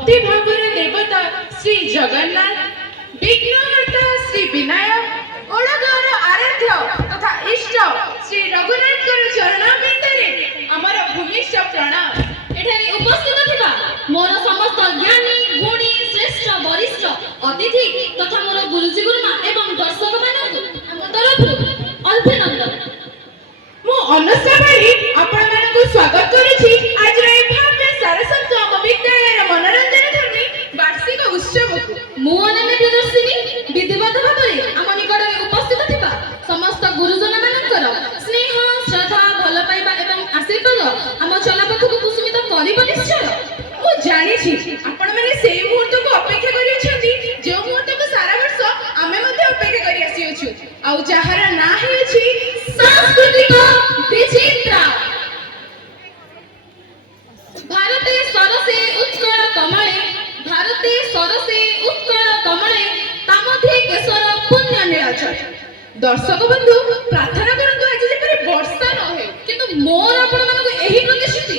भक्ति भावर देवता श्री जगन्नाथ, विघ्नहर्ता श्री विनायक, ओडगांवर आराध्य तथा इष्ट श्री रघुनाथ चरण बिंदरे आमर भूमिष्ठ प्रणाम। एठारे उपस्थित थिबा मोर समस्त ज्ञानी गुणी श्रेष्ठ वरिष्ठ अतिथि तथा मोर गुरुजी गुरुमा एवं दर्शक मानकु हम तरफ अभिनंदन। मु अनुष्का बाड़ी आपण मानकु स्वागत करूछि आज रे भव्य सारस्वत आम विद्यालय मनोरंजन धर्मी वार्षिक उत्सव को। मु अनन्या प्रियदर्शिनी विधिवत भाबरे आम निकटरे उपस्थित थिबा समस्त गुरुजन मानकर स्नेह श्रद्धा भल पाइबा एवं आशीर्वाद आम चलापथକୁ कुसुमित करिब निश्चय। मु जानिछि आपण माने सेही मुहूर्त को अपेक्षा करि अछंती जे मुहूर्त को सारा वर्ष आमे मध्ये अपेक्षा करि आसी अछु आउ जहार ना हेछि सांस्कृतिक विचित्रा। भारते सरसे उत्कल कमले भारते सरसे उत्कल कमले तामध्ये केशर पुण्य नीलाचल। दर्शक बंधु प्रार्थना करंतु आज जेपरि वर्षा न हे किंतु मोर आपण मानको एही प्रतिश्रुति